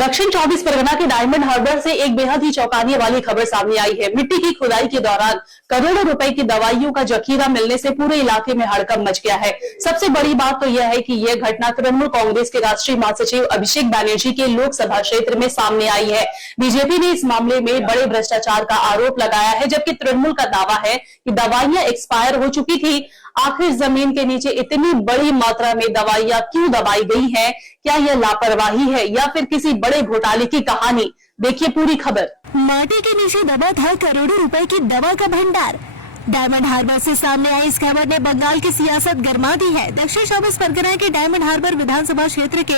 दक्षिण 24 परगना के diamond harbour से एक बेहद ही चौंकाने वाली खबर सामने आई है। मिट्टी की खुदाई के दौरान करोड़ों रुपए की दवाइयों का जखीरा मिलने से पूरे इलाके में हड़कंप मच गया है। सबसे बड़ी बात तो यह है कि यह घटना तृणमूल कांग्रेस के राष्ट्रीय महासचिव अभिषेक बैनर्जी के लोकसभा क्षेत्र में सामने आई है। बीजेपी ने इस मामले में बड़े भ्रष्टाचार का आरोप लगाया है, जबकि तृणमूल का दावा है कि दवाइयां एक्सपायर हो चुकी थी। आखिर जमीन के नीचे इतनी बड़ी मात्रा में दवाइयां क्यों दबाई गई हैं? क्या यह लापरवाही है या फिर किसी बड़े घोटाले की कहानी? देखिए पूरी खबर। माटी के नीचे दबा था करोड़ों रुपए की दवा का भंडार। डायमंड हार्बर से सामने आई इस खबर ने बंगाल की सियासत गरमा दी है। दक्षिण 24 परगना के डायमंड हार्बर विधानसभा क्षेत्र के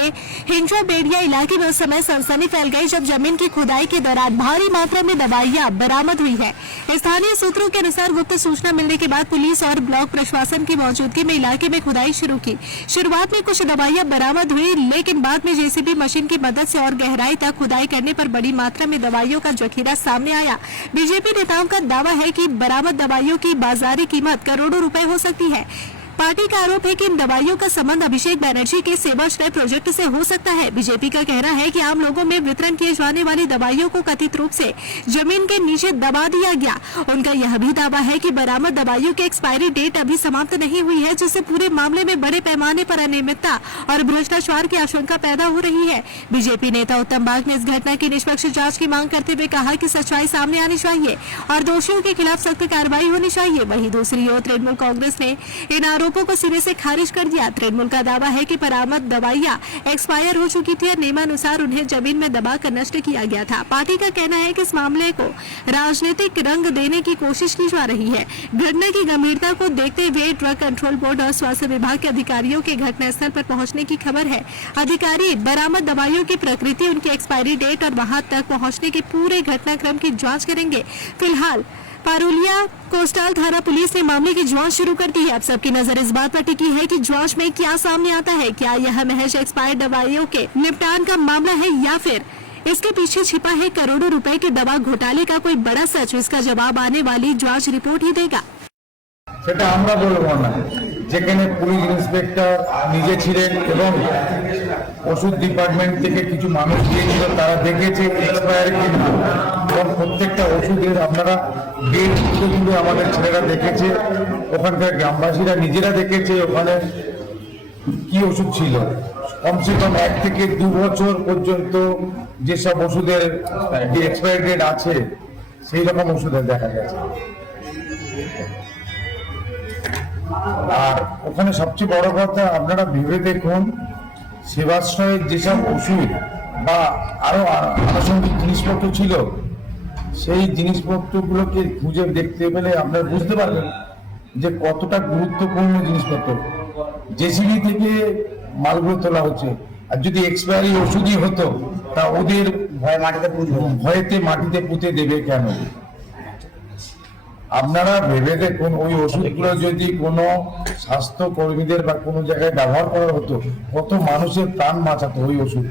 हिंसा बेड़िया इलाके में उस समय सनसनी फैल गई जब जमीन की खुदाई के दौरान भारी मात्रा में दवाइयां बरामद हुई है। स्थानीय सूत्रों के अनुसार गुप्त सूचना मिलने के बाद पुलिस और ब्लॉक प्रशासन की मौजूदगी में इलाके में खुदाई शुरू की। शुरुआत में कुछ दवाइयां बरामद हुई, लेकिन बाद में जेसीबी मशीन की मदद से और गहराई तक खुदाई करने पर बड़ी मात्रा में दवाइयों का जखीरा सामने आया। बीजेपी नेताओं का दावा है कि बरामद दवाइयों की बाजारी कीमत करोड़ों रुपए हो सकती है। पार्टी का आरोप है कि इन दवाइयों का संबंध अभिषेक बैनर्जी के सेवाश्रय प्रोजेक्ट से हो सकता है। बीजेपी का कहना है कि आम लोगों में वितरण किए जाने वाली दवाइयों को कथित रूप से जमीन के नीचे दबा दिया गया। उनका यह भी दावा है कि बरामद दवाइयों की एक्सपायरी डेट अभी समाप्त नहीं हुई है, जिससे पूरे मामले में बड़े पैमाने पर अनियमितता और भ्रष्टाचार की आशंका पैदा हो रही है। बीजेपी नेता उत्तम बाग ने इस घटना की निष्पक्ष जाँच की मांग करते हुए कहा कि सच्चाई सामने आनी चाहिए और दोषियों के खिलाफ सख्त कार्रवाई होनी चाहिए। वहीं दूसरी ओर तृणमूल कांग्रेस ने इन आरोपों को सिरे से खारिज कर दिया। तृणमूल का दावा है कि बरामद दवाइयां एक्सपायर हो चुकी थी और नियमानुसार उन्हें जमीन में दबाकर नष्ट किया गया था। पार्टी का कहना है कि इस मामले को राजनीतिक रंग देने की कोशिश की जा रही है। घटना की गंभीरता को देखते हुए ड्रग कंट्रोल बोर्ड और स्वास्थ्य विभाग के अधिकारियों के घटनास्थल पर पहुंचने की खबर है। अधिकारी बरामद दवाइयों की प्रकृति, उनकी एक्सपायरी डेट और वहां तक पहुंचने के पूरे घटनाक्रम की जाँच करेंगे। फिलहाल पारुलिया कोस्टल थाना पुलिस ने मामले की जांच शुरू कर दी है। अब सबकी नजर इस बात पर टिकी है कि जांच में क्या सामने आता है। क्या यह महज एक्सपायर्ड दवाइयों के निपटान का मामला है या फिर इसके पीछे छिपा है करोड़ों रुपए के दवा घोटाले का कोई बड़ा सच? इसका जवाब आने वाली जांच रिपोर्ट ही देगा। সেটা আমরা বলবো না, যেখানে পুলিশ ইন্সপেক্টর নিজে ছিলেন এবং ওষুধ ডিপার্টমেন্ট থেকে কিছু মানুষ গিয়েছিল, তারা দেখেছে এক্সপায়ার কিনা এবং প্রত্যেকটা ওষুধের আপনারা ডেট তুলে আমাদের ছেলেরা দেখেছে, ওখানকার গ্রামবাসীরা নিজেরা দেখেছে ওখানে কি ওষুধ ছিল। কমসে কম 1 থেকে 2 বছর পর্যন্ত যেসব ওষুধের এক্সপায়ার ডেট আছে সেই রকম ওষুধের দেখা গেছে। আর ওখানে সবচেয়ে বড় কথা, আপনারা ভেবে দেখুন সেবাশ্রয়ের যেসব ওষুধ বা আরো আনুষঙ্গিক জিনিসপত্র ছিল, সেই জিনিসপত্রগুলোকে খুঁজে দেখতে পেলে আপনারা বুঝতে পারবেন যে কতটা গুরুত্বপূর্ণ জিনিসপত্র। জেসিবি থেকে মালগুলো তোলা হচ্ছে, আর যদি এক্সপায়ারি ওষুধই হতো তা ওদের ভয়েতে মাটিতে পুঁতে দেবে কেন? আপনারা ভেবে দেখুন ওই ওষুধগুলো যদি কোনো স্বাস্থ্য কর্মীদের বা কোনো জায়গায় ব্যবহার করা হতো, কত মানুষের প্রাণ বাঁচাতো ওই ওষুধ।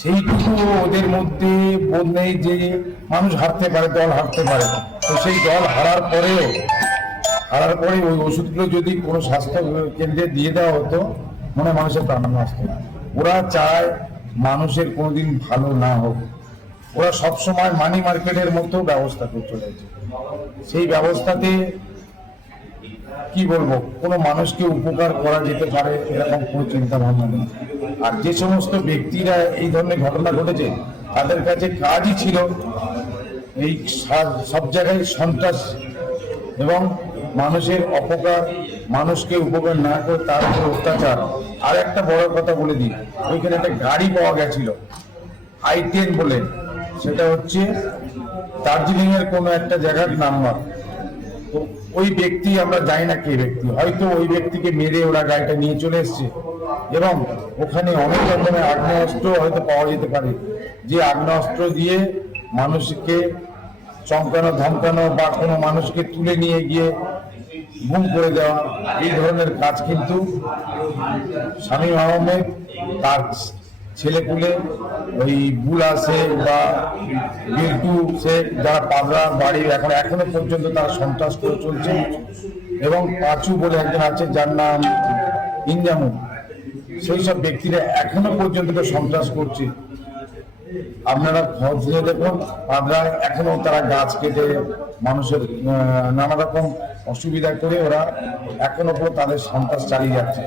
সেইটুকু ওদের মধ্যে বোধ নেই যে মানুষ হারতে পারে, দল হারতে পারে। তো সেই দল হারার পরে ওই ওষুধগুলো যদি কোনো স্বাস্থ্য কেন্দ্রে দিয়ে দেওয়া হতো, মনে মানুষের প্রাণ বাঁচত না। ওরা চায় মানুষের কোনোদিন ভালো না হোক। ওরা সবসময় মানি মার্কেটের মতো ব্যবস্থা করে চলেছে। সেই ব্যবস্থাতে কি বলবো, কোনো মানুষকে উপকার করা যেতে পারে এরকম কোনো চিন্তা ভাবনা নেই। আর যে সমস্ত ব্যক্তিরা এই ধরনের ঘটনা ঘটেছে, তাদের কাছে কাজই ছিল এই সব জায়গায় সন্ত্রাস এবং মানুষের অপকার, মানুষকে উপকার না করে তার উপর অত্যাচার। আর একটা বড় কথা বলে দিই, ওইখানে একটা গাড়ি পাওয়া গেছিল i10 বলে, সেটা হচ্ছে দার্জিলিং এর কোনো একটা জায়গার নাম্বার। তো ওই ব্যক্তি, আমরা জানি না কে ব্যক্তি, হয়তো ওই ব্যক্তিকে মেরে ওরা গাড়িটা নিয়ে চলে এসছে এবং ওখানে অনেক রকমের আগ্নেয়াস্ত্র হয়তো পাওয়া যেতে পারে, যে আগ্নেয়াস্ত্র দিয়ে মানুষকে চমকানো ধমকানো বা কোনো মানুষকে তুলে নিয়ে গিয়ে গুম করে দেওয়া, এই ধরনের কাজ কিন্তু শামীম আহমেদ তার ছেলেপুলে ওই বুলাসে বা বিল্টু সে যারা পাবরা বাড়ির এখনো পর্যন্ত তারা সন্ত্রাস করে চলছে। এবং পাঁচু বলে একজন আছে যার নাম ইনজামু, সেই সব ব্যক্তিরা এখনো পর্যন্ত সন্ত্রাস করছে। আপনারা খোঁজ নিয়ে দেখুন, পাবনায় এখনো তারা গাছ কেটে মানুষের নানা রকম অসুবিধা করে ওরা এখনো তাদের সন্ত্রাস চালিয়ে যাচ্ছে।